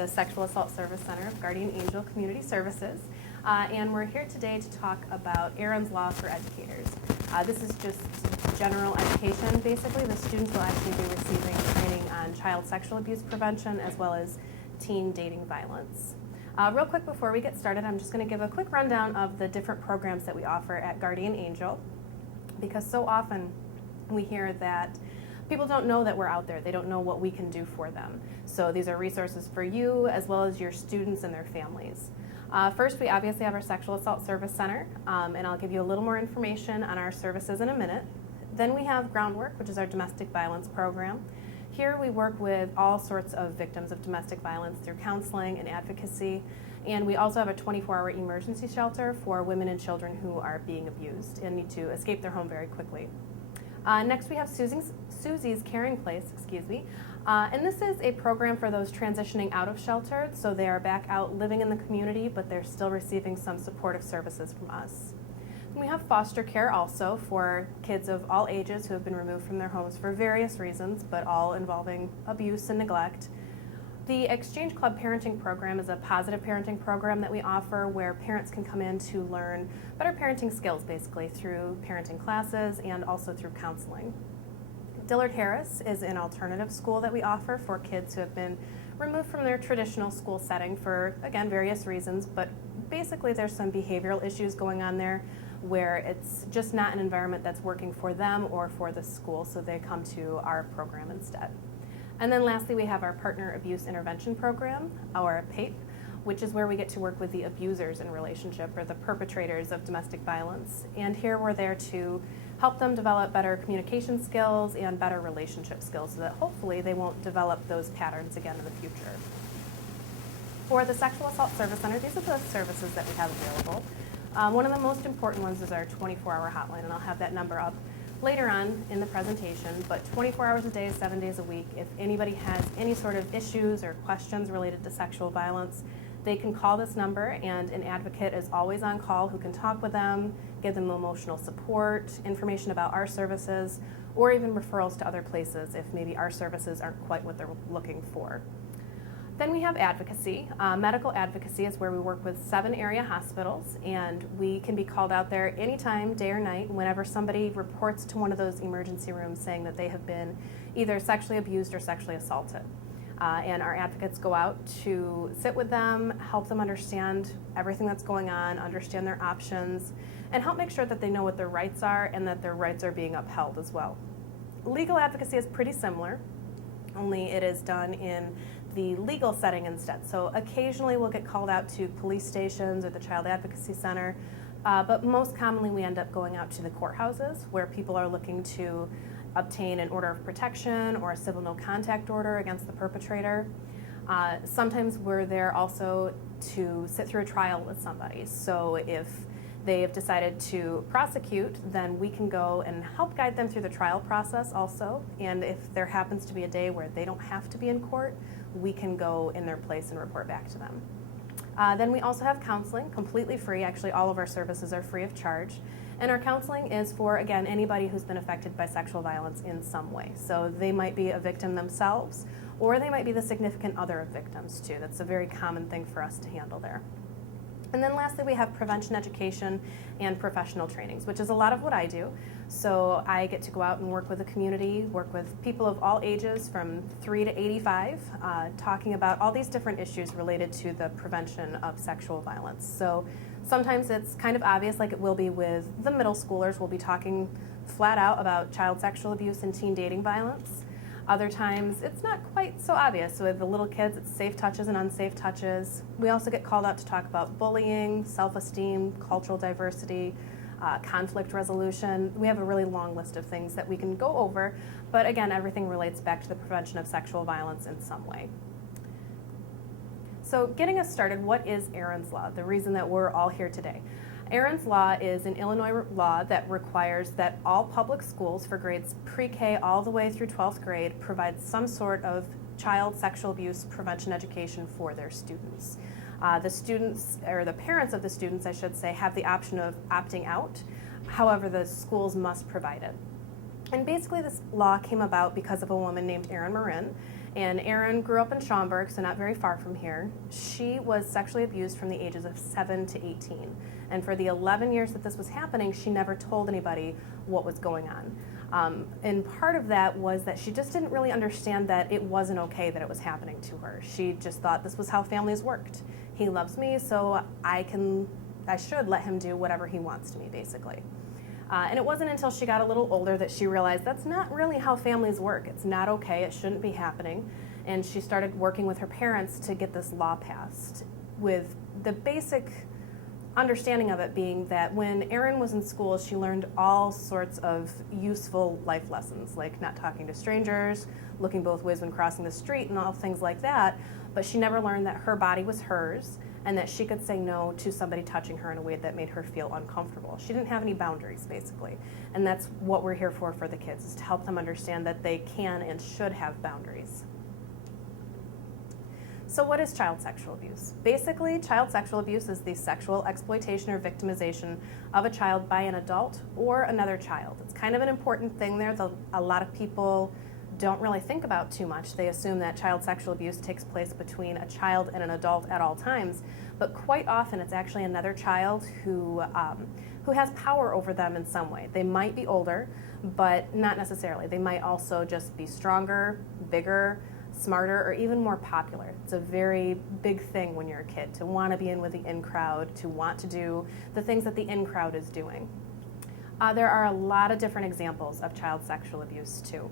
the Sexual Assault Service Center of Guardian Angel Community Services, and we're here today to talk about Erin's Law for Educators. This is just general education, basically. The students will actually be receiving training on child sexual abuse prevention as well as teen dating violence. Real quick before we get started, I'm just going to give a quick rundown of the different programs that we offer at Guardian Angel, because so often we hear that people don't know that we're out there. They don't know what we can do for them. So these are resources for you as well as your students and their families. First, we obviously have our Sexual Assault Service Center, and I'll give you a little more information on our services in a minute. Then we have Groundwork, which is our domestic violence program. Here we work with all sorts of victims of domestic violence through counseling and advocacy, and we also have a 24-hour emergency shelter for women and children who are being abused and need to escape their home very quickly. Next we have Susie's Caring Place, and this is a program for those transitioning out of shelter, so they are back out living in the community, but they're still receiving some supportive services from us. We have foster care also for kids of all ages who have been removed from their homes for various reasons, but all involving abuse and neglect. The Exchange Club Parenting Program is a positive parenting program that we offer where parents can come in to learn better parenting skills, basically, through parenting classes and also through counseling. Dillard Harris is an alternative school that we offer for kids who have been removed from their traditional school setting for, again, various reasons, but basically there's some behavioral issues going on there where it's just not an environment that's working for them or for the school, so they come to our program instead. And then lastly, we have our Partner Abuse Intervention Program, our PAPE, which is where we get to work with the abusers in relationship or the perpetrators of domestic violence. And here we're there to help them develop better communication skills and better relationship skills so that hopefully they won't develop those patterns again in the future. For the Sexual Assault Service Center, these are the services that we have available. One of the most important ones is our 24-hour hotline, and I'll have that number up later on in the presentation, but 24 hours a day, 7 days a week. If anybody has any sort of issues or questions related to sexual violence, they can call this number, and an advocate is always on call who can talk with them, give them emotional support, information about our services, or even referrals to other places if maybe our services aren't quite what they're looking for. Then we have advocacy. Medical advocacy is where we work with 7 area hospitals, and we can be called out there anytime, day or night, whenever somebody reports to one of those emergency rooms saying that they have been either sexually abused or sexually assaulted. And our advocates go out to sit with them, help them understand everything that's going on, understand their options, and help make sure that they know what their rights are and that their rights are being upheld as well. Legal advocacy is pretty similar, only it is done in the legal setting instead. So occasionally we'll get called out to police stations or the Child Advocacy Center, but most commonly we end up going out to the courthouses where people are looking to obtain an order of protection or a civil no contact order against the perpetrator. Sometimes we're there also to sit through a trial with somebody. So if they have decided to prosecute, then we can go and help guide them through the trial process also. And if there happens to be a day where they don't have to be in court, we can go in their place and report back to them. Then we also have counseling, completely free. Actually, all of our services are free of charge. And our counseling is for, again, anybody who's been affected by sexual violence in some way. So they might be a victim themselves, or they might be the significant other of victims too. That's a very common thing for us to handle there. And then lastly, we have prevention education and professional trainings, which is a lot of what I do. So I get to go out and work with the community, work with people of all ages from 3 to 85, talking about all these different issues related to the prevention of sexual violence. So sometimes it's kind of obvious, like it will be with the middle schoolers. We'll be talking flat out about child sexual abuse and teen dating violence. Other times, it's not quite so obvious. So with the little kids, it's safe touches and unsafe touches. We also get called out to talk about bullying, self-esteem, cultural diversity, conflict resolution. We have a really long list of things that we can go over, but again, everything relates back to the prevention of sexual violence in some way. So getting us started, what is Erin's Law? The reason that we're all here today. Erin's Law is an Illinois law that requires that all public schools for grades pre-K all the way through 12th grade provide some sort of child sexual abuse prevention education for their students. The students, or the parents of the students, I should say, have the option of opting out. However, the schools must provide it. And basically this law came about because of a woman named Erin, And Erin grew up in Schaumburg, so not very far from here. She was sexually abused from the ages of 7 to 18. And for the 11 years that this was happening, she never told anybody what was going on. And part of that was that she just didn't really understand that it wasn't okay that it was happening to her. She just thought this was how families worked. He loves me, so I should let him do whatever he wants to me, basically. And it wasn't until she got a little older that she realized that's not really how families work. It's not okay, it shouldn't be happening. And she started working with her parents to get this law passed, with the basic understanding of it being that when Erin was in school, she learned all sorts of useful life lessons, like not talking to strangers, looking both ways when crossing the street, and all things like that. But she never learned that her body was hers, and that she could say no to somebody touching her in a way that made her feel uncomfortable. She didn't have any boundaries, basically. And that's what we're here for the kids, is to help them understand that they can and should have boundaries. So what is child sexual abuse? Basically, child sexual abuse is the sexual exploitation or victimization of a child by an adult or another child. It's kind of an important thing there that a lot of people don't really think about too much. They assume that child sexual abuse takes place between a child and an adult at all times, but quite often it's actually another child who has power over them in some way. They might be older, but not necessarily. They might also just be stronger, bigger, smarter, or even more popular. It's a very big thing when you're a kid, to want to be in with the in crowd, to want to do the things that the in crowd is doing. There are a lot of different examples of child sexual abuse too.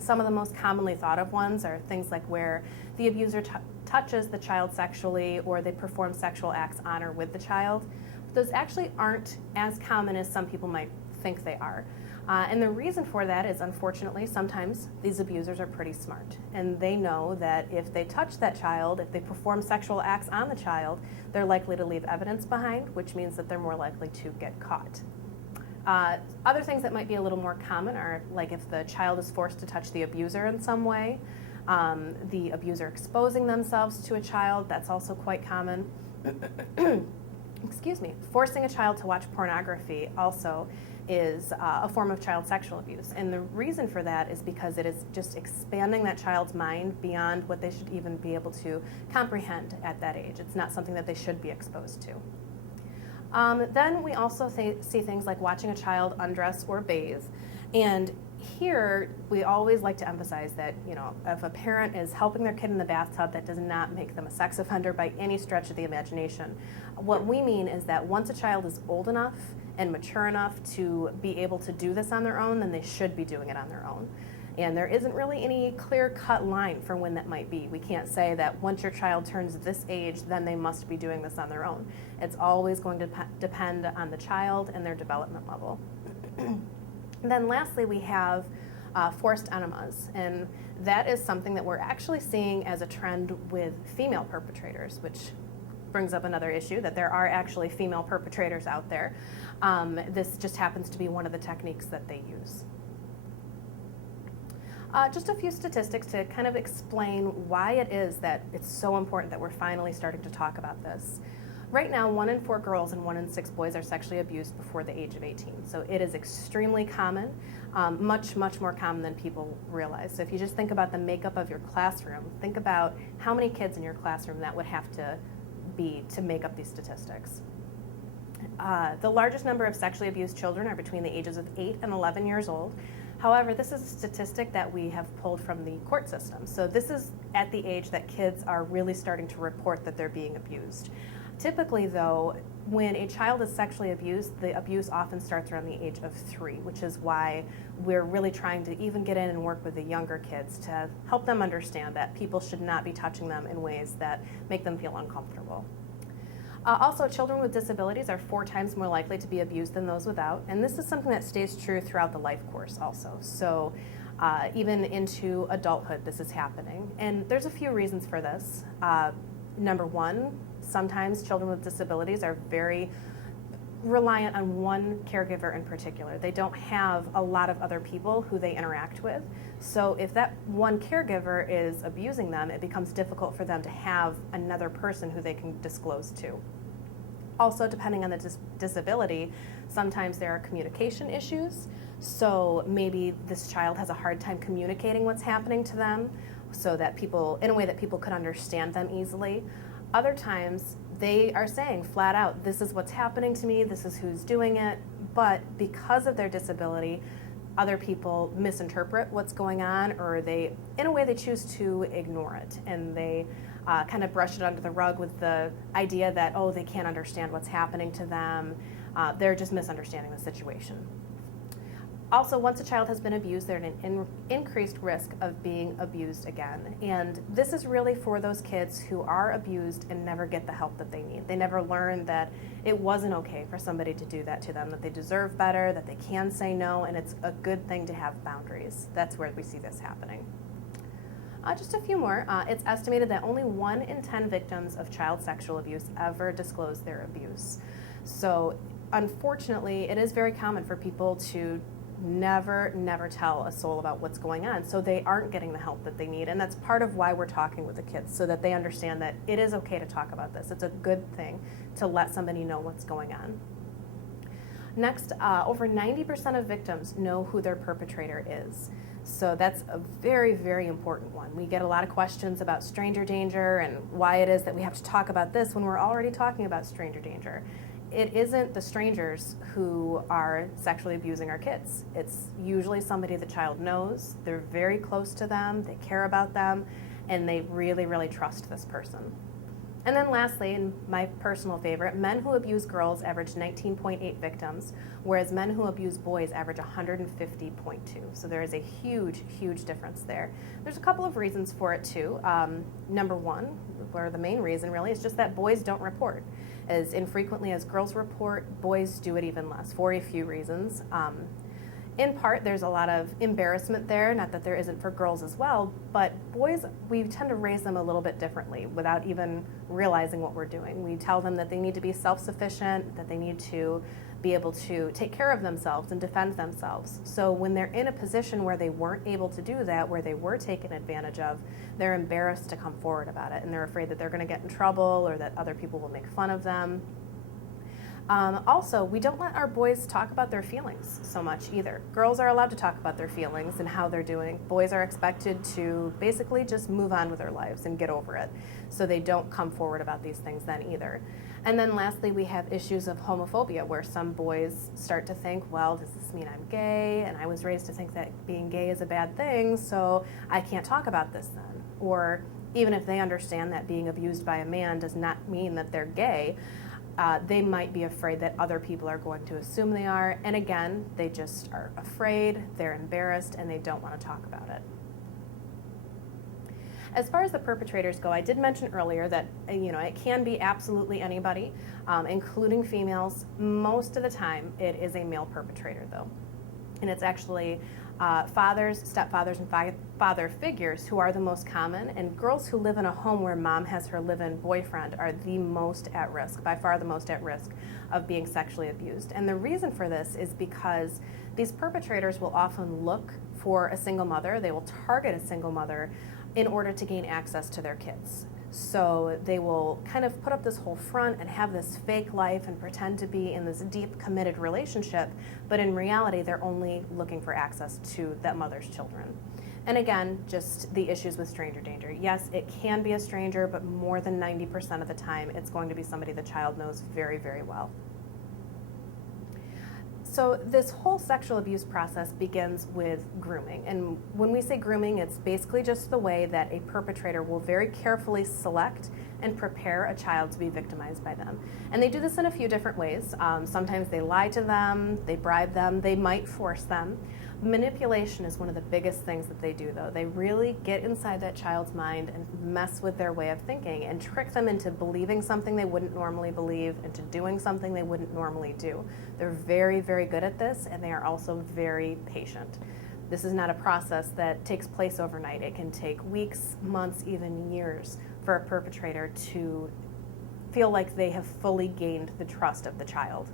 Some of the most commonly thought of ones are things like where the abuser touches the child sexually, or they perform sexual acts on or with the child. Those actually aren't as common as some people might think they are. And the reason for that is, unfortunately, sometimes these abusers are pretty smart, and they know that if they touch that child, if they perform sexual acts on the child, they're likely to leave evidence behind, which means that they're more likely to get caught. Other things that might be a little more common are like if the child is forced to touch the abuser in some way, the abuser exposing themselves to a child, that's also quite common. Excuse me. Forcing a child to watch pornography also is a form of child sexual abuse. And the reason for that is because it is just expanding that child's mind beyond what they should even be able to comprehend at that age. It's not something that they should be exposed to. Then we also see things like watching a child undress or bathe. And here, we always like to emphasize that, if a parent is helping their kid in the bathtub, that does not make them a sex offender by any stretch of the imagination. What we mean is that once a child is old enough and mature enough to be able to do this on their own, then they should be doing it on their own. And there isn't really any clear-cut line for when that might be. We can't say that once your child turns this age, then they must be doing this on their own. It's always going to depend on the child and their development level. And then lastly, we have forced enemas, and that is something that we're actually seeing as a trend with female perpetrators, which brings up another issue, that there are actually female perpetrators out there. This just happens to be one of the techniques that they use. Just a few statistics to kind of explain why it is that it's so important that we're finally starting to talk about this. Right now, 1 in 4 girls and 1 in 6 boys are sexually abused before the age of 18. So it is extremely common, much, much more common than people realize. So if you just think about the makeup of your classroom, think about how many kids in your classroom that would have to be to make up these statistics. The largest number of sexually abused children are between the ages of 8 and 11 years old. However, this is a statistic that we have pulled from the court system. So this is at the age that kids are really starting to report that they're being abused. Typically, though, when a child is sexually abused, the abuse often starts around the age of 3, which is why we're really trying to even get in and work with the younger kids to help them understand that people should not be touching them in ways that make them feel uncomfortable. Also, children with disabilities are 4 times more likely to be abused than those without, and this is something that stays true throughout the life course also. So even into adulthood, this is happening. And there's a few reasons for this. Number one, sometimes children with disabilities are very reliant on one caregiver in particular. They don't have a lot of other people who they interact with. So if that one caregiver is abusing them, it becomes difficult for them to have another person who they can disclose to. Also, depending on the disability, sometimes there are communication issues. So maybe this child has a hard time communicating what's happening to them, so that in a way that people could understand them easily. Other times, they are saying flat out, this is what's happening to me, this is who's doing it, but because of their disability, other people misinterpret what's going on, or in a way, they choose to ignore it, and they kind of brush it under the rug with the idea that, oh, they can't understand what's happening to them. They're just misunderstanding the situation. Also, once a child has been abused, they're at an increased risk of being abused again. And this is really for those kids who are abused and never get the help that they need. They never learn that it wasn't okay for somebody to do that to them, that they deserve better, that they can say no, and it's a good thing to have boundaries. That's where we see this happening. Just a few more. It's estimated that only 1 in 10 victims of child sexual abuse ever disclose their abuse. So unfortunately, it is very common for people to never tell a soul about what's going on. So they aren't getting the help that they need. And that's part of why we're talking with the kids, so that they understand that it is okay to talk about this. It's a good thing to let somebody know what's going on. Next, over 90% of victims know who their perpetrator is. So that's a very important one. We get a lot of questions about stranger danger and why it is that we have to talk about this when we're already talking about stranger danger. It isn't the strangers who are sexually abusing our kids. It's usually somebody the child knows, they're very close to them, they care about them, and they really trust this person. And then lastly, and my personal favorite, men who abuse girls average 19.8 victims, whereas men who abuse boys average 150.2. So there is a huge difference there. There's a couple of reasons for it too. Number one, or the main reason really, is just that boys don't report. As infrequently as girls report, boys do it even less, for a few reasons. In part, there's a lot of embarrassment there, not that there isn't for girls as well, but boys, we tend to raise them a little bit differently without even realizing what we're doing. We tell them that they need to be self-sufficient, that they need to be able to take care of themselves and defend themselves. So when they're in a position where they weren't able to do that, where they were taken advantage of, they're embarrassed to come forward about it, and they're afraid that they're going to get in trouble or that other people will make fun of them. Also, we don't let our boys talk about their feelings so much either. Girls are allowed to talk about their feelings and how they're doing. Boys are expected to basically just move on with their lives and get over it. So they don't come forward about these things then either. And then lastly, we have issues of homophobia, where some boys start to think, well, does this mean I'm gay? And I was raised to think that being gay is a bad thing, so I can't talk about this then. Or even if they understand that being abused by a man does not mean that they're gay, they might be afraid that other people are going to assume they are. And again, they just are afraid, they're embarrassed, and they don't want to talk about it. As far as the perpetrators go, I did mention earlier that it can be absolutely anybody, including females. Most of the time, it is a male perpetrator, though. And it's actually fathers, stepfathers, and father figures who are the most common, and girls who live in a home where mom has her live-in boyfriend are the most at risk, by far the most at risk of being sexually abused. And the reason for this is because these perpetrators will often look for a single mother, they will target a single mother in order to gain access to their kids. So they will kind of put up this whole front and have this fake life and pretend to be in this deep, committed relationship, but in reality, they're only looking for access to that mother's children. And again, just the issues with stranger danger. Yes, it can be a stranger, but more than 90% of the time, it's going to be somebody the child knows very well. So this whole sexual abuse process begins with grooming. And when we say grooming, it's basically just the way that a perpetrator will very carefully select and prepare a child to be victimized by them. And they do this in a few different ways. Sometimes they lie to them, they bribe them, they might force them. Manipulation is one of the biggest things that they do, though. They really get inside that child's mind and mess with their way of thinking and trick them into believing something they wouldn't normally believe, into doing something they wouldn't normally do. They're very good at this, and they are also very patient. This is not a process that takes place overnight. It can take weeks, months, even years for a perpetrator to feel like they have fully gained the trust of the child.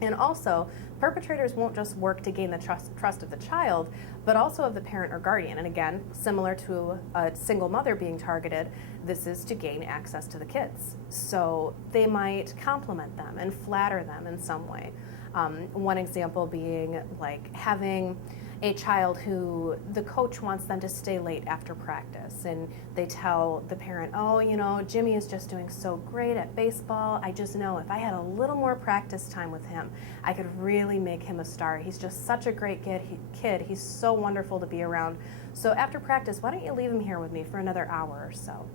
And also, perpetrators won't just work to gain the trust of the child, but also of the parent or guardian. And again, similar to a single mother being targeted, this is to gain access to the kids. So they might compliment them and flatter them in some way. One example being like having a child who the coach wants them to stay late after practice, and they tell the parent, oh, you know, Jimmy is just doing so great at baseball. I just know if I had a little more practice time with him, I could really make him a star. He's just such a great kid. He's so wonderful to be around. So after practice, why don't you leave him here with me for another hour or so?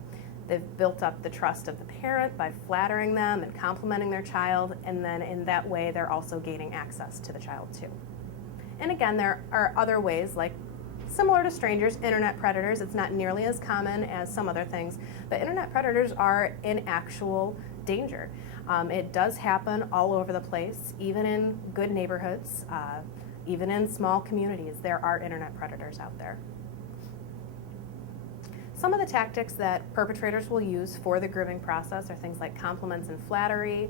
They've built up the trust of the parent by flattering them and complimenting their child, and then in that way they're also gaining access to the child too. And again, there are other ways, like similar to strangers, internet predators. It's not nearly as common as some other things, but internet predators are in actual danger. It does happen all over the place, even in good neighborhoods, even in small communities. There are internet predators out there. Some of the tactics that perpetrators will use for the grooming process are things like compliments and flattery,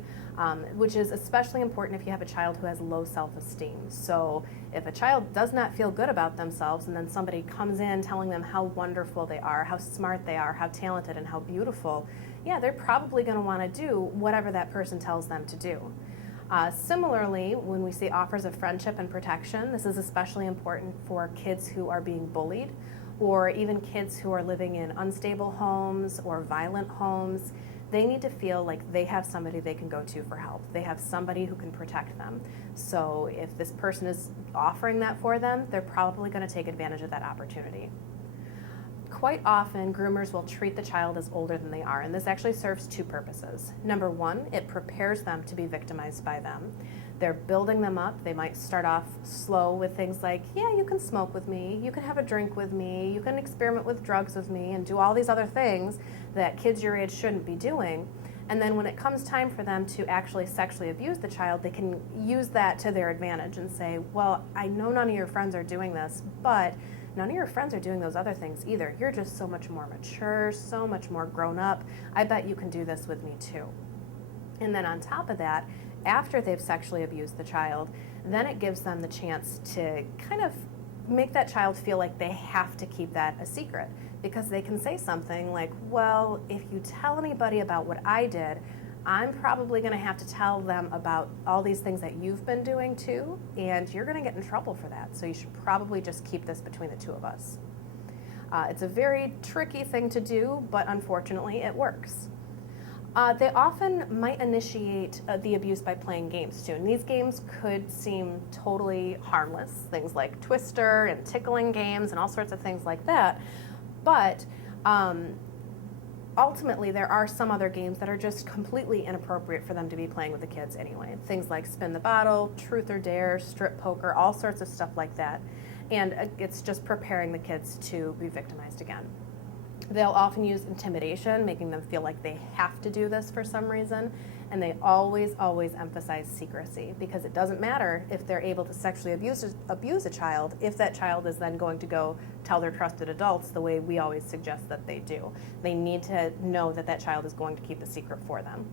which is especially important if you have a child who has low self-esteem. So if a child does not feel good about themselves and then somebody comes in telling them how wonderful they are, how smart they are, how talented and how beautiful, yeah, they're probably going to want to do whatever that person tells them to do. Similarly, when we see offers of friendship and protection, this is especially important for kids who are being bullied, or even kids who are living in unstable homes or violent homes. They need to feel like they have somebody they can go to for help. They have somebody who can protect them. So if this person is offering that for them, they're probably going to take advantage of that opportunity. Quite often, groomers will treat the child as older than they are, and this actually serves two purposes. Number one, it prepares them to be victimized by them. They're building them up. They might start off slow with things like, yeah, you can smoke with me, you can have a drink with me, you can experiment with drugs with me, and do all these other things that kids your age shouldn't be doing. And then when it comes time for them to actually sexually abuse the child, they can use that to their advantage and say, well, I know none of your friends are doing this, but none of your friends are doing those other things either. You're just so much more mature, so much more grown up. I bet you can do this with me too. And then on top of that, after they've sexually abused the child, then it gives them the chance to kind of make that child feel like they have to keep that a secret, because they can say something like, well, if you tell anybody about what I did, I'm probably going to have to tell them about all these things that you've been doing too, and you're going to get in trouble for that, so you should probably just keep this between the two of us. It's a very tricky thing to do, but unfortunately it works. They often might initiate the abuse by playing games too, and these games could seem totally harmless, things like Twister and tickling games and all sorts of things like that, but ultimately there are some other games that are just completely inappropriate for them to be playing with the kids anyway. Things like spin the bottle, truth or dare, strip poker, all sorts of stuff like that, and it's just preparing the kids to be victimized again. They'll often use intimidation, making them feel like they have to do this for some reason, and they always emphasize secrecy, because it doesn't matter if they're able to sexually abuse a child if that child is then going to go tell their trusted adults the way we always suggest that they do. They need to know that that child is going to keep the secret for them.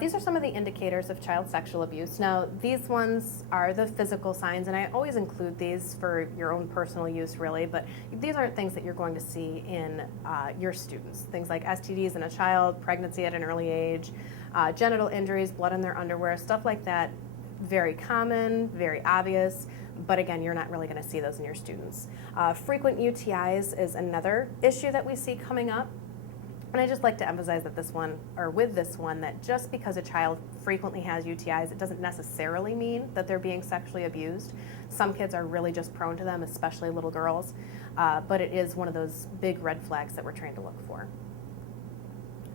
These are some of the indicators of child sexual abuse. Now, these ones are the physical signs, and I always include these for your own personal use, really, but these aren't things that you're going to see in your students. Things like STDs in a child, pregnancy at an early age, genital injuries, blood in their underwear, stuff like that, very common, very obvious, but again, you're not really going to see those in your students. Frequent UTIs is another issue that we see coming up. And I just like to emphasize that with this one, that just because a child frequently has UTIs, it doesn't necessarily mean that they're being sexually abused. Some kids are really just prone to them, especially little girls, but it is one of those big red flags that we're trained to look for.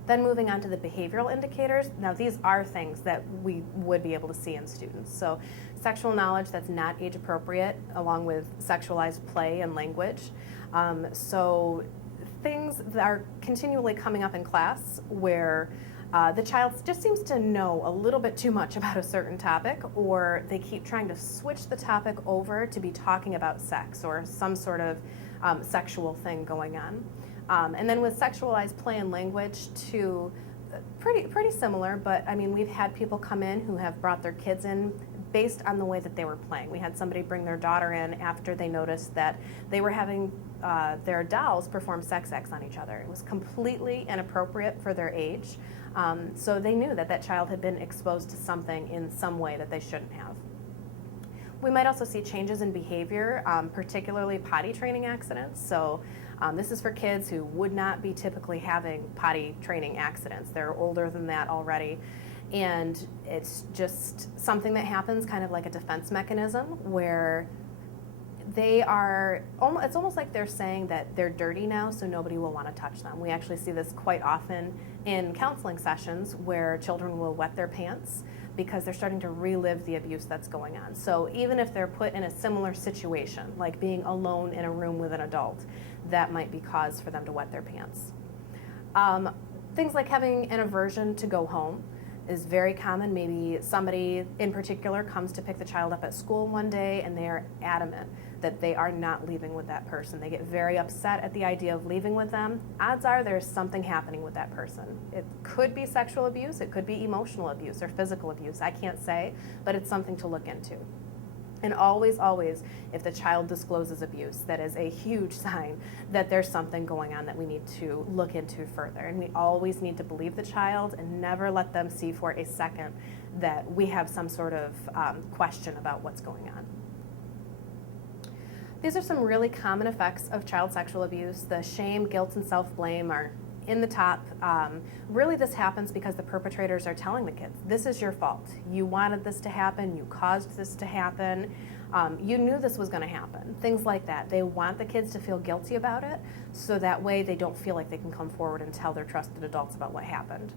Then moving on to the behavioral indicators. Now these are things that we would be able to see in students. So sexual knowledge that's not age appropriate, along with sexualized play and language. So things that are continually coming up in class where the child just seems to know a little bit too much about a certain topic, or they keep trying to switch the topic over to be talking about sex or some sort of sexual thing going on. And then with sexualized play and language too, pretty similar, but I mean, we've had people come in who have brought their kids in based on the way that they were playing. We had somebody bring their daughter in after they noticed that they were having their dolls perform sex acts on each other. It was completely inappropriate for their age, so they knew that that child had been exposed to something in some way that they shouldn't have. We might also see changes in behavior, particularly potty training accidents. So this is for kids who would not be typically having potty training accidents. They're older than that already. And it's just something that happens kind of like a defense mechanism where it's almost like they're saying that they're dirty now, so nobody will want to touch them. We actually see this quite often in counseling sessions where children will wet their pants because they're starting to relive the abuse that's going on. So even if they're put in a similar situation, like being alone in a room with an adult, that might be cause for them to wet their pants. Things like having an aversion to go home is very common. Maybe somebody in particular comes to pick the child up at school one day and they are adamant that they are not leaving with that person. They get very upset at the idea of leaving with them. Odds are there's something happening with that person. It could be sexual abuse, it could be emotional abuse or physical abuse. I can't say, but it's something to look into. And always, always, if the child discloses abuse, that is a huge sign that there's something going on that we need to look into further. And we always need to believe the child and never let them see for a second that we have some sort of question about what's going on. These are some really common effects of child sexual abuse. The shame, guilt, and self-blame are in the top. Really this happens because the perpetrators are telling the kids, this is your fault. You wanted this to happen, you caused this to happen, you knew this was going to happen. Things like that. They want the kids to feel guilty about it, so that way they don't feel like they can come forward and tell their trusted adults about what happened.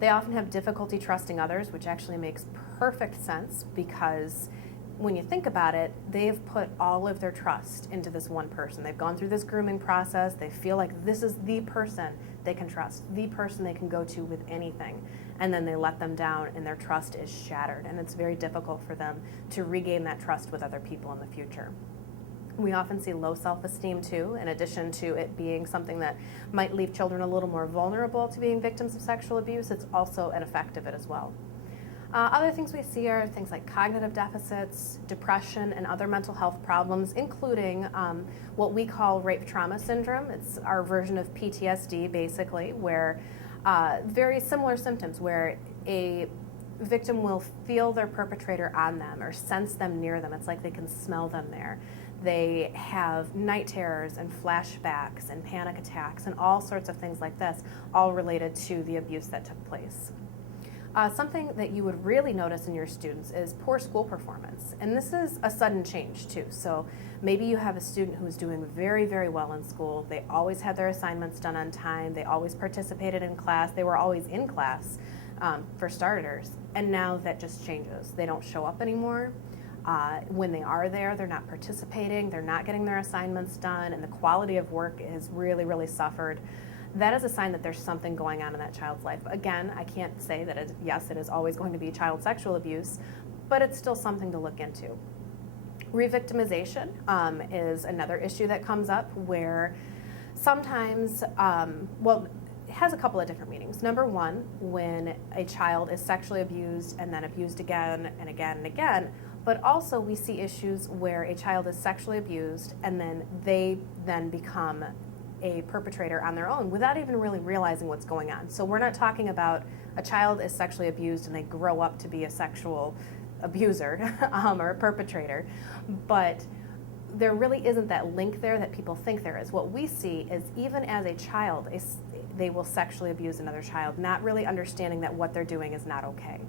They often have difficulty trusting others, which actually makes perfect sense because when you think about it, they've put all of their trust into this one person. They've gone through this grooming process. They feel like this is the person they can trust, the person they can go to with anything. And then they let them down and their trust is shattered. And it's very difficult for them to regain that trust with other people in the future. We often see low self-esteem too, in addition to it being something that might leave children a little more vulnerable to being victims of sexual abuse. It's also an effect of it as well. Other things we see are things like cognitive deficits, depression, and other mental health problems, including what we call rape trauma syndrome. It's our version of PTSD, basically, where very similar symptoms, where a victim will feel their perpetrator on them or sense them near them. It's like they can smell them there. They have night terrors and flashbacks and panic attacks and all sorts of things like this, all related to the abuse that took place. Something that you would really notice in your students is poor school performance. And this is a sudden change too. So maybe you have a student who's doing very, very well in school. They always had their assignments done on time. They always participated in class. They were always in class for starters. And now that just changes. They don't show up anymore. When they are there, they're not participating. They're not getting their assignments done. And the quality of work has really, really suffered. That is a sign that there's something going on in that child's life. Again, I can't say that yes, it is always going to be child sexual abuse, but it's still something to look into. Re-victimization is another issue that comes up where sometimes, it has a couple of different meanings. Number one, when a child is sexually abused and then abused again and again and again, but also we see issues where a child is sexually abused and then they then become a perpetrator on their own without even really realizing what's going on. So we're not talking about a child is sexually abused and they grow up to be a sexual abuser or a perpetrator, but there really isn't that link there that people think there is. What we see is even as a child, they will sexually abuse another child, not really understanding that what they're doing is not okay.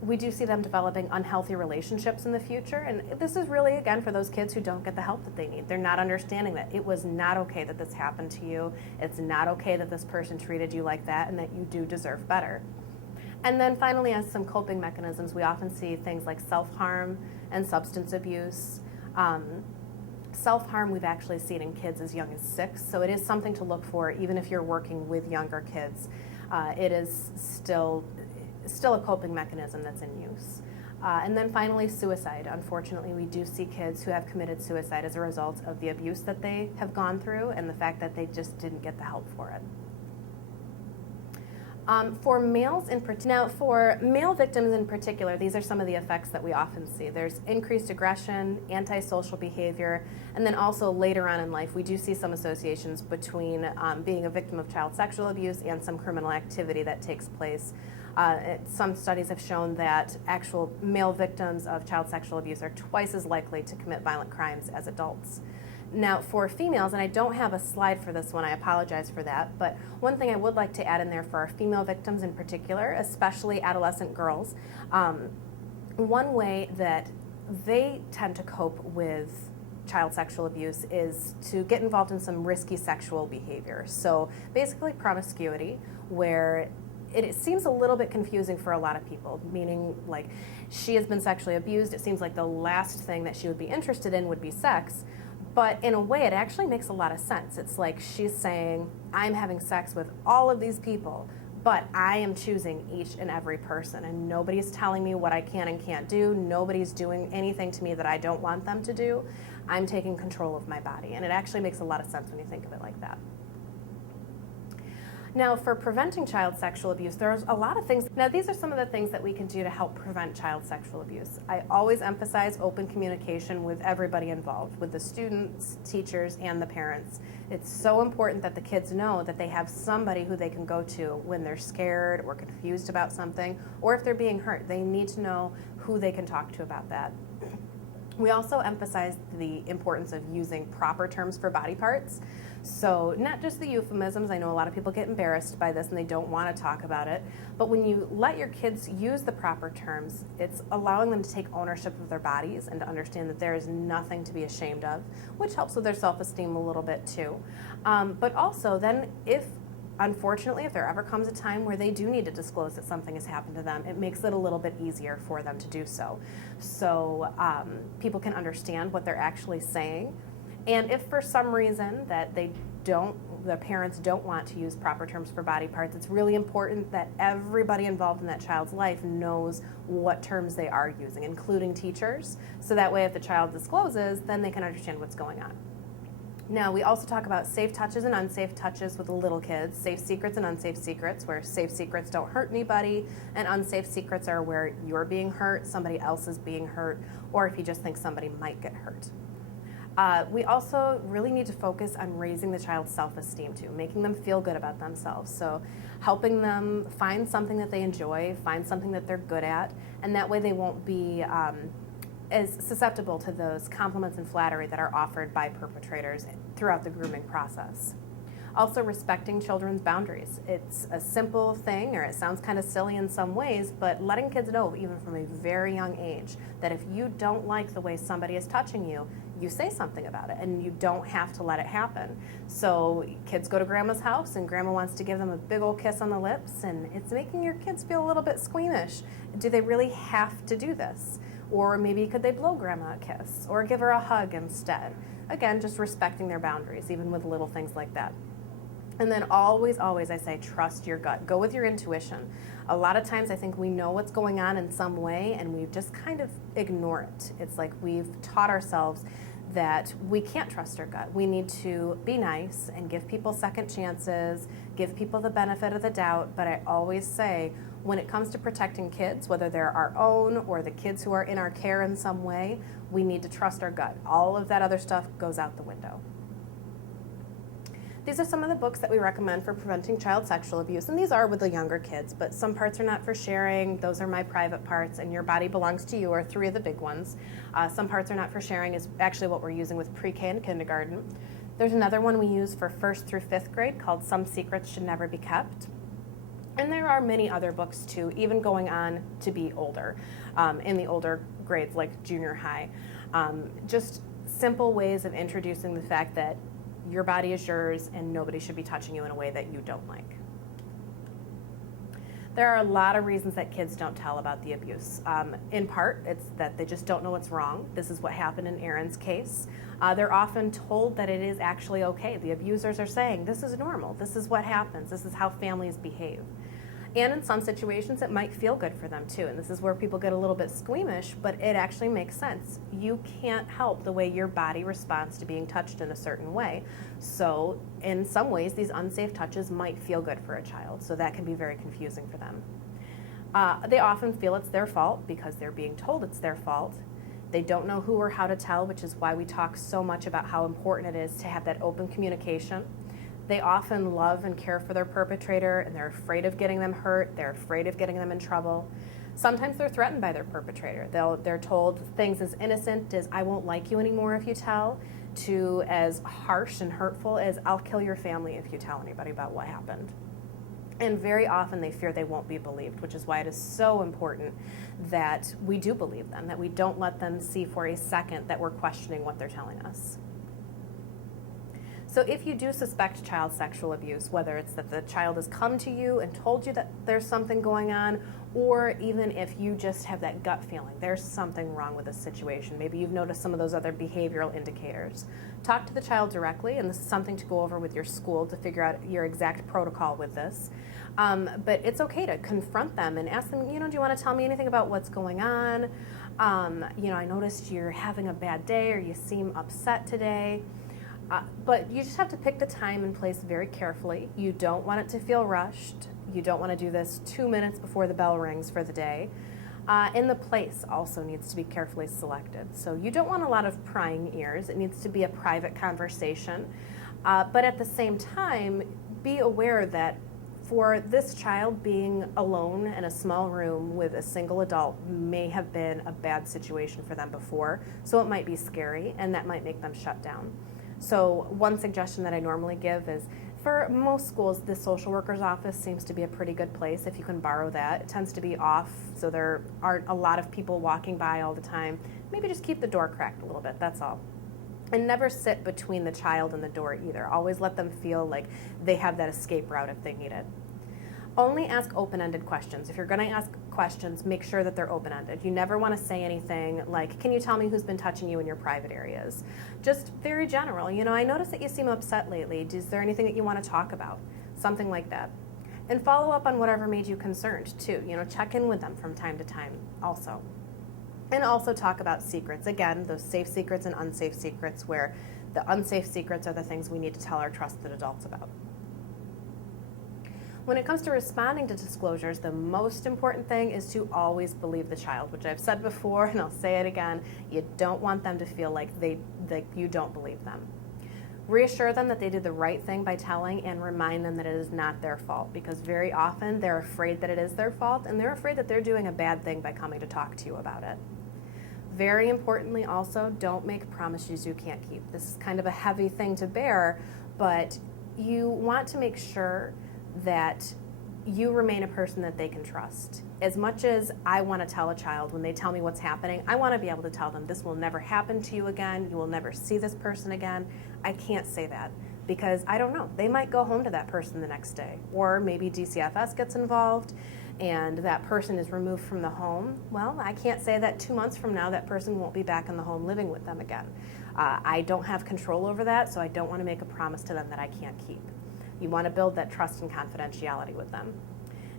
We do see them developing unhealthy relationships in the future, and this is really, again, for those kids who don't get the help that they need. They're not understanding that it was not okay that this happened to you. It's not okay that this person treated you like that and that you do deserve better. And then finally, as some coping mechanisms, we often see things like self-harm and substance abuse. Self-harm we've actually seen in kids as young as 6, so it is something to look for even if you're working with younger kids. It is still a coping mechanism that's in use. And then finally, suicide. Unfortunately, we do see kids who have committed suicide as a result of the abuse that they have gone through and the fact that they just didn't get the help for it. For males now for male victims in particular, these are some of the effects that we often see. There's increased aggression, antisocial behavior, and then also later on in life, we do see some associations between being a victim of child sexual abuse and some criminal activity that takes place Some studies have shown that actual male victims of child sexual abuse are twice as likely to commit violent crimes as adults. Now, for females, and I don't have a slide for this one, I apologize for that, but one thing I would like to add in there for our female victims in particular, especially adolescent girls, one way that they tend to cope with child sexual abuse is to get involved in some risky sexual behavior. So basically promiscuity, where it seems a little bit confusing for a lot of people, meaning like she has been sexually abused, it seems like the last thing that she would be interested in would be sex, but in a way it actually makes a lot of sense. It's like she's saying, I'm having sex with all of these people, but I am choosing each and every person, and nobody's telling me what I can and can't do, nobody's doing anything to me that I don't want them to do. I'm taking control of my body, and it actually makes a lot of sense when you think of it like that. Now, for preventing child sexual abuse, there's a lot of things. Now, these are some of the things that we can do to help prevent child sexual abuse. I always emphasize open communication with everybody involved, with the students, teachers, and the parents. It's so important that the kids know that they have somebody who they can go to when they're scared or confused about something, or if they're being hurt. They need to know who they can talk to about that. We also emphasize the importance of using proper terms for body parts. So not just the euphemisms. I know a lot of people get embarrassed by this and they don't want to talk about it, but when you let your kids use the proper terms, it's allowing them to take ownership of their bodies and to understand that there is nothing to be ashamed of, which helps with their self-esteem a little bit too. But also then unfortunately, if there ever comes a time where they do need to disclose that something has happened to them, it makes it a little bit easier for them to do so. So people can understand what they're actually saying. And if for some reason that the parents don't want to use proper terms for body parts, it's really important that everybody involved in that child's life knows what terms they are using, including teachers. So that way if the child discloses, then they can understand what's going on. Now, we also talk about safe touches and unsafe touches with the little kids, safe secrets and unsafe secrets, where safe secrets don't hurt anybody, and unsafe secrets are where you're being hurt, somebody else is being hurt, or if you just think somebody might get hurt. We also really need to focus on raising the child's self-esteem too, making them feel good about themselves. So helping them find something that they enjoy, find something that they're good at, and that way they won't be as susceptible to those compliments and flattery that are offered by perpetrators throughout the grooming process. Also, respecting children's boundaries. It's a simple thing, or it sounds kind of silly in some ways, but letting kids know, even from a very young age, that if you don't like the way somebody is touching you, you say something about it, and you don't have to let it happen. So kids go to grandma's house, and grandma wants to give them a big old kiss on the lips, and it's making your kids feel a little bit squeamish. Do they really have to do this? Or maybe could they blow grandma a kiss, or give her a hug instead? Again, just respecting their boundaries, even with little things like that. And then always, always, I say, trust your gut. Go with your intuition. A lot of times I think we know what's going on in some way and we just kind of ignore it. It's like we've taught ourselves that we can't trust our gut. We need to be nice and give people second chances, give people the benefit of the doubt. But I always say, when it comes to protecting kids, whether they're our own or the kids who are in our care in some way, we need to trust our gut. All of that other stuff goes out the window. These are some of the books that we recommend for preventing child sexual abuse, and these are with the younger kids, but some parts are not for sharing. Those are my private parts, and Your Body Belongs to You are three of the big ones. Some parts are not for sharing is actually what we're using with pre-K and kindergarten. There's another one we use for 1st through 5th grade called Some Secrets Should Never Be Kept. And there are many other books too, even going on to be older, in the older grades like junior high. Just simple ways of introducing the fact that your body is yours and nobody should be touching you in a way that you don't like. There are a lot of reasons that kids don't tell about the abuse. In part, it's that they just don't know what's wrong. This is what happened in Erin's case. They're often told that it is actually okay. The abusers are saying, this is normal, this is what happens, this is how families behave. And in some situations, it might feel good for them too. And this is where people get a little bit squeamish, but it actually makes sense. You can't help the way your body responds to being touched in a certain way. So in some ways, these unsafe touches might feel good for a child. So that can be very confusing for them. They often feel it's their fault because they're being told it's their fault. They don't know who or how to tell, which is why we talk so much about how important it is to have that open communication. They often love and care for their perpetrator, and they're afraid of getting them hurt. They're afraid of getting them in trouble. Sometimes they're threatened by their perpetrator. They're told things as innocent as, I won't like you anymore if you tell, to as harsh and hurtful as, I'll kill your family if you tell anybody about what happened. And very often they fear they won't be believed, which is why it is so important that we do believe them, that we don't let them see for a second that we're questioning what they're telling us. So if you do suspect child sexual abuse, whether it's that the child has come to you and told you that there's something going on, or even if you just have that gut feeling, there's something wrong with this situation, maybe you've noticed some of those other behavioral indicators, talk to the child directly, and this is something to go over with your school to figure out your exact protocol with this. But it's okay to confront them and ask them, do you want to tell me anything about what's going on? I noticed you're having a bad day or you seem upset today. But you just have to pick the time and place very carefully. You don't want it to feel rushed. You don't want to do this 2 minutes before the bell rings for the day. And the place also needs to be carefully selected. So you don't want a lot of prying ears. It needs to be a private conversation. But at the same time, be aware that for this child, being alone in a small room with a single adult may have been a bad situation for them before. So it might be scary, and that might make them shut down. So one suggestion that I normally give is, for most schools, the social worker's office seems to be a pretty good place if you can borrow that. It tends to be off, so there aren't a lot of people walking by all the time. Maybe just keep the door cracked a little bit, that's all. And never sit between the child and the door either. Always let them feel like they have that escape route if they need it. Only ask open-ended questions. If you're going to ask questions, make sure that they're open-ended. You never want to say anything like, can you tell me who's been touching you in your private areas? Just very general. I noticed that you seem upset lately. Is there anything that you want to talk about? Something like that. And follow up on whatever made you concerned, too. Check in with them from time to time also. And also talk about secrets. Again, those safe secrets and unsafe secrets, where the unsafe secrets are the things we need to tell our trusted adults about. When it comes to responding to disclosures, the most important thing is to always believe the child, which I've said before and I'll say it again. You don't want them to feel like you don't believe them. Reassure them that they did the right thing by telling, and remind them that it is not their fault, because very often they're afraid that it is their fault, and they're afraid that they're doing a bad thing by coming to talk to you about it. Very importantly also, don't make promises you can't keep. This is kind of a heavy thing to bear, but you want to make sure that you remain a person that they can trust. As much as I want to tell a child when they tell me what's happening, I want to be able to tell them this will never happen to you again, you will never see this person again. I can't say that because I don't know. They might go home to that person the next day, or maybe DCFS gets involved and that person is removed from the home. Well, I can't say that 2 months from now that person won't be back in the home living with them again. I don't have control over that, so I don't want to make a promise to them that I can't keep. You want to build that trust and confidentiality with them.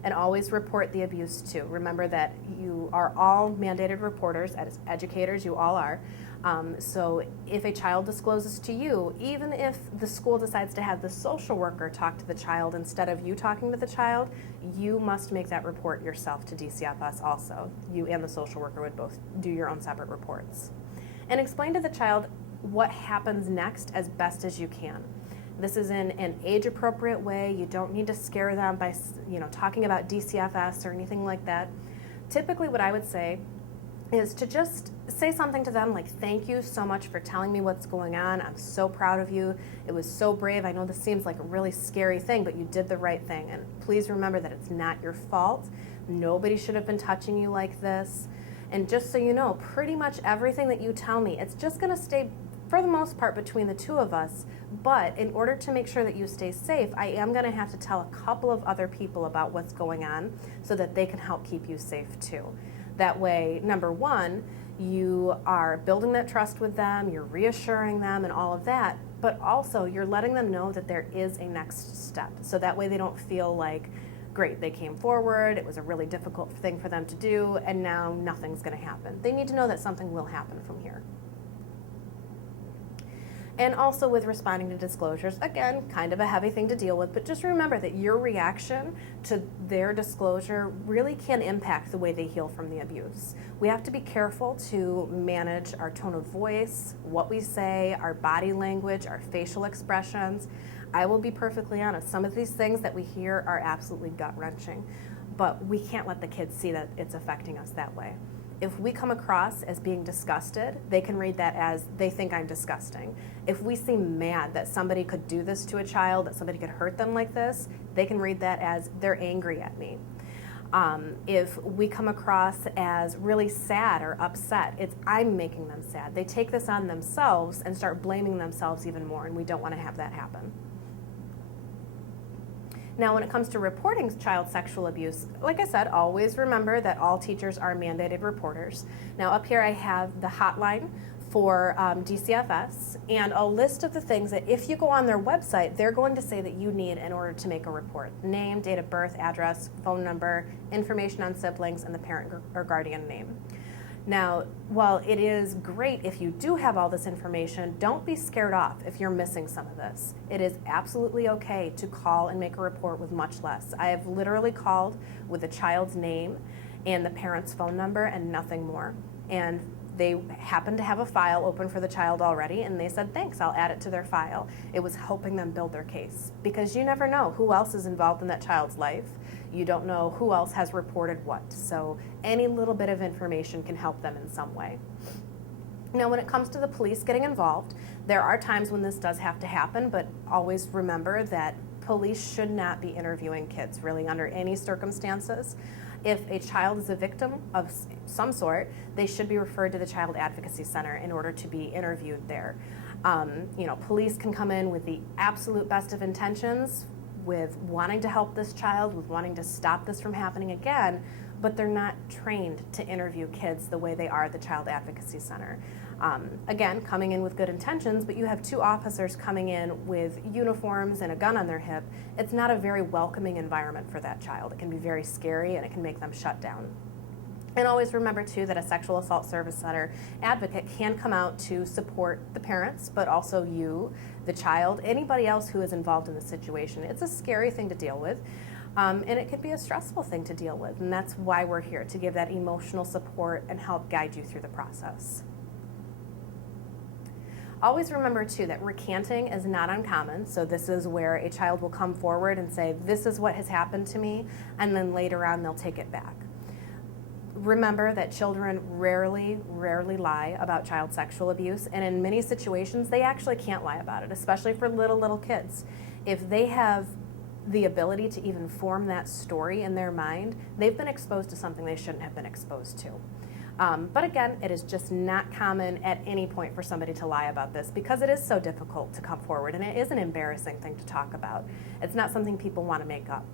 And always report the abuse too. Remember that you are all mandated reporters, as educators, you all are. So if a child discloses to you, even if the school decides to have the social worker talk to the child instead of you talking to the child, you must make that report yourself to DCFS also. You and the social worker would both do your own separate reports. And explain to the child what happens next as best as you can. This is in an age-appropriate way. You don't need to scare them by, talking about DCFS or anything like that. Typically, what I would say is to just say something to them like, thank you so much for telling me what's going on. I'm so proud of you. It was so brave. I know this seems like a really scary thing, but you did the right thing. And please remember that it's not your fault. Nobody should have been touching you like this. And just so you know, pretty much everything that you tell me, it's just going to stay, for the most part, between the two of us. But in order to make sure that you stay safe, I am going to have to tell a couple of other people about what's going on so that they can help keep you safe too. That way, number one, you are building that trust with them, you're reassuring them and all of that, but also you're letting them know that there is a next step. So that way they don't feel like, great, they came forward, it was a really difficult thing for them to do, and now nothing's going to happen. They need to know that something will happen from here. And also with responding to disclosures, again, kind of a heavy thing to deal with, but just remember that your reaction to their disclosure really can impact the way they heal from the abuse. We have to be careful to manage our tone of voice, what we say, our body language, our facial expressions. I will be perfectly honest, some of these things that we hear are absolutely gut-wrenching, but we can't let the kids see that it's affecting us that way. If we come across as being disgusted, they can read that as they think I'm disgusting. If we seem mad that somebody could do this to a child, that somebody could hurt them like this, they can read that as they're angry at me. If we come across as really sad or upset, it's I'm making them sad. They take this on themselves and start blaming themselves even more, and we don't want to have that happen. Now, when it comes to reporting child sexual abuse, like I said, always remember that all teachers are mandated reporters. Now, up here I have the hotline for DCFS and a list of the things that if you go on their website, they're going to say that you need in order to make a report. Name, date of birth, address, phone number, information on siblings, and the parent or guardian name. Now, while it is great if you do have all this information, don't be scared off if you're missing some of this. It is absolutely okay to call and make a report with much less. I have literally called with the child's name and the parent's phone number and nothing more. And they happened to have a file open for the child already, and they said, thanks, I'll add it to their file. It was helping them build their case, because you never know who else is involved in that child's life. You don't know who else has reported what, so any little bit of information can help them in some way. Now, when it comes to the police getting involved, there are times when this does have to happen, but always remember that police should not be interviewing kids, really, under any circumstances. If a child is a victim of some sort, they should be referred to the Child Advocacy Center in order to be interviewed there. Police can come in with the absolute best of intentions, with wanting to help this child, with wanting to stop this from happening again, but they're not trained to interview kids the way they are at the Child Advocacy Center. Again, coming in with good intentions, but you have two officers coming in with uniforms and a gun on their hip. It's not a very welcoming environment for that child. It can be very scary and it can make them shut down. And always remember too that a sexual assault service center advocate can come out to support the parents, but also you, the child, anybody else who is involved in the situation. It's a scary thing to deal with. And it could be a stressful thing to deal with, and that's why we're here, to give that emotional support and help guide you through the process. Always remember too that recanting is not uncommon, so this is where a child will come forward and say, this is what has happened to me, and then later on they'll take it back. Remember that children rarely lie about child sexual abuse, and in many situations they actually can't lie about it, especially for little kids. If they have the ability to even form that story in their mind, they've been exposed to something they shouldn't have been exposed to. But again, it is just not common at any point for somebody to lie about this, because it is so difficult to come forward, and it is an embarrassing thing to talk about. It's not something people want to make up.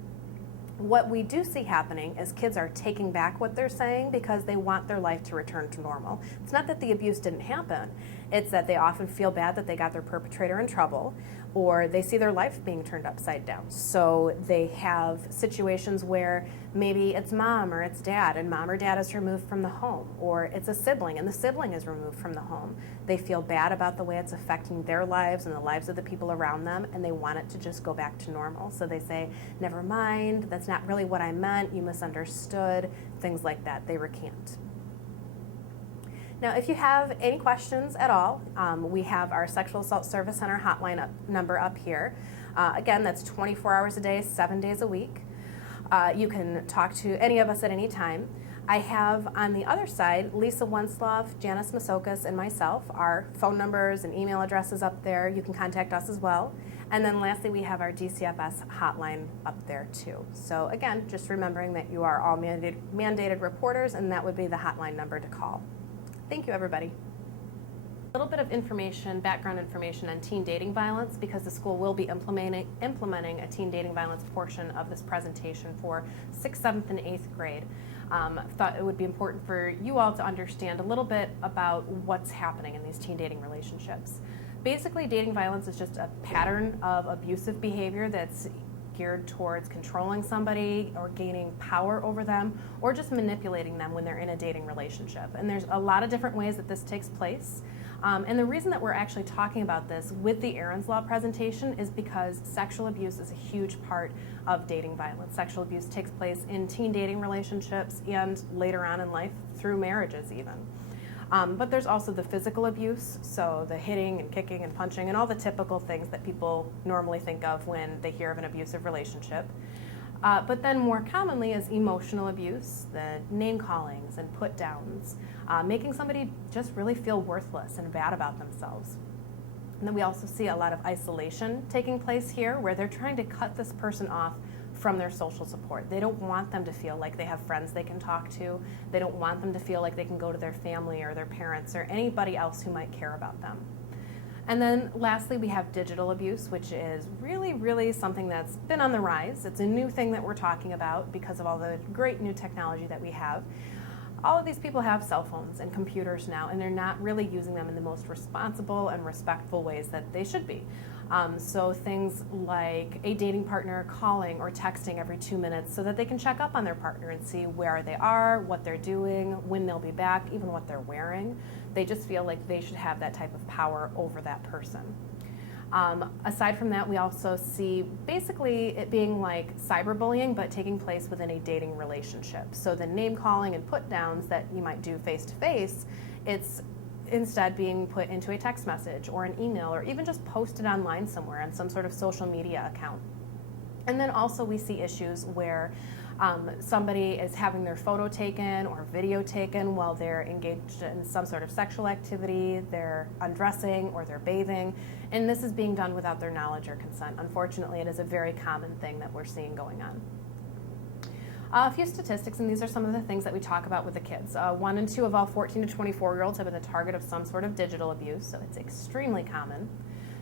What we do see happening is kids are taking back what they're saying because they want their life to return to normal. It's not that the abuse didn't happen. It's that they often feel bad that they got their perpetrator in trouble, or they see their life being turned upside down. So they have situations where maybe it's mom or it's dad, and mom or dad is removed from the home, or it's a sibling and the sibling is removed from the home. They feel bad about the way it's affecting their lives and the lives of the people around them, and they want it to just go back to normal. So they say, never mind, that's not really what I meant, you misunderstood, things like that. They recant. Now, if you have any questions at all, we have our Sexual Assault Service Center hotline number up here. Again, that's 24 hours a day, 7 days a week. You can talk to any of us at any time. I have on the other side, Lisa Wensloff, Janice Masokas, and myself. Our phone numbers and email addresses up there. You can contact us as well. And then lastly, we have our DCFS hotline up there too. So again, just remembering that you are all mandated reporters, and that would be the hotline number to call. Thank you, everybody. A little bit of information, background information on teen dating violence, because the school will be implementing a teen dating violence portion of this presentation for 6th, 7th, and 8th grade. I thought it would be important for you all to understand a little bit about what's happening in these teen dating relationships. Basically, dating violence is just a pattern of abusive behavior that's geared towards controlling somebody or gaining power over them, or just manipulating them when they're in a dating relationship. And there's a lot of different ways that this takes place. And the reason that we're actually talking about this with the Erin's Law presentation is because sexual abuse is a huge part of dating violence. Sexual abuse takes place in teen dating relationships and later on in life through marriages even. But there's also the physical abuse, so the hitting and kicking and punching and all the typical things that people normally think of when they hear of an abusive relationship. But then more commonly is emotional abuse, the name callings and put downs, making somebody just really feel worthless and bad about themselves. And then we also see a lot of isolation taking place here, where they're trying to cut this person off from their social support. They don't want them to feel like they have friends they can talk to. They don't want them to feel like they can go to their family or their parents or anybody else who might care about them. And then lastly, we have digital abuse, which is really something that's been on the rise. It's a new thing that we're talking about because of all the great new technology that we have. All of these people have cell phones and computers now, and they're not really using them in the most responsible and respectful ways that they should be. So things like a dating partner calling or texting every 2 minutes so that they can check up on their partner and see where they are, what they're doing, when they'll be back, even what they're wearing. They just feel like they should have that type of power over that person. Aside from that, we also see basically it being like cyberbullying, but taking place within a dating relationship. So the name calling and put downs that you might do face to face, it's instead being put into a text message or an email or even just posted online somewhere on some sort of social media account. And then also we see issues where somebody is having their photo taken or video taken while they're engaged in some sort of sexual activity, they're undressing or they're bathing, and this is being done without their knowledge or consent. Unfortunately, it is a very common thing that we're seeing going on. A few statistics, and these are some of the things that we talk about with the kids. 1 in 2 of all 14 to 24-year-olds have been the target of some sort of digital abuse, so it's extremely common.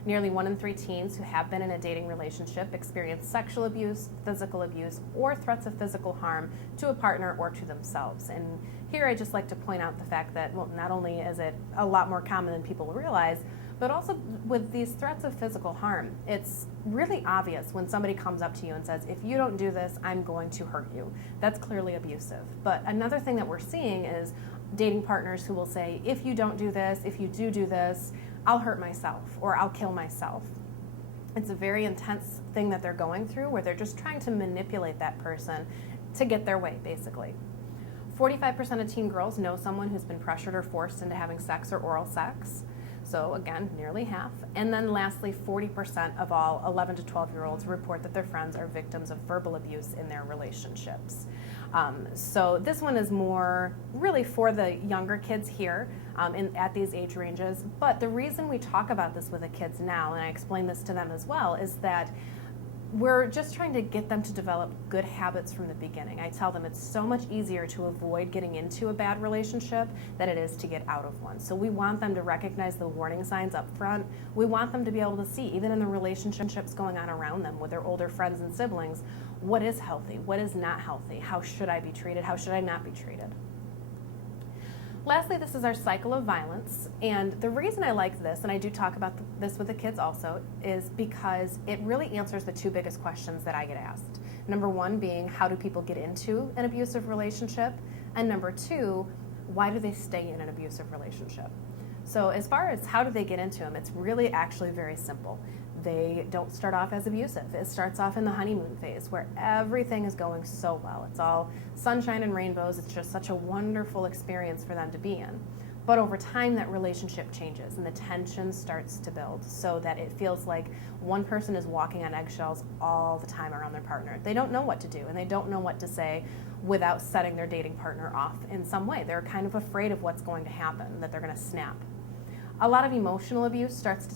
Nearly 1 in 3 teens who have been in a dating relationship experience sexual abuse, physical abuse, or threats of physical harm to a partner or to themselves. And here I just like to point out the fact that, well, not only is it a lot more common than people realize, but also with these threats of physical harm, it's really obvious when somebody comes up to you and says, if you don't do this, I'm going to hurt you. That's clearly abusive. But another thing that we're seeing is dating partners who will say, if you don't do this, if you do this, I'll hurt myself or I'll kill myself. It's a very intense thing that they're going through where they're just trying to manipulate that person to get their way, basically. 45% of teen girls know someone who's been pressured or forced into having sex or oral sex. So again, nearly half. And then lastly, 40% of all 11 to 12-year-olds report that their friends are victims of verbal abuse in their relationships. So this one is more really for the younger kids here at these age ranges. But the reason we talk about this with the kids now, and I explain this to them as well, is that we're just trying to get them to develop good habits from the beginning. I tell them it's so much easier to avoid getting into a bad relationship than it is to get out of one. So we want them to recognize the warning signs up front. We want them to be able to see, even in the relationships going on around them with their older friends and siblings, what is healthy, what is not healthy, how should I be treated, how should I not be treated. Lastly, this is our cycle of violence, and the reason I like this, and I do talk about this with the kids also, is because it really answers the 2 biggest questions that I get asked. Number 1 being, how do people get into an abusive relationship? And number 2, why do they stay in an abusive relationship? So as far as how do they get into them, it's really actually very simple. They don't start off as abusive. It starts off in the honeymoon phase where everything is going so well. It's all sunshine and rainbows. It's just such a wonderful experience for them to be in. But over time, that relationship changes and the tension starts to build so that it feels like one person is walking on eggshells all the time around their partner. They don't know what to do and they don't know what to say without setting their dating partner off in some way. They're kind of afraid of what's going to happen, that they're going to snap. A lot of emotional abuse starts to take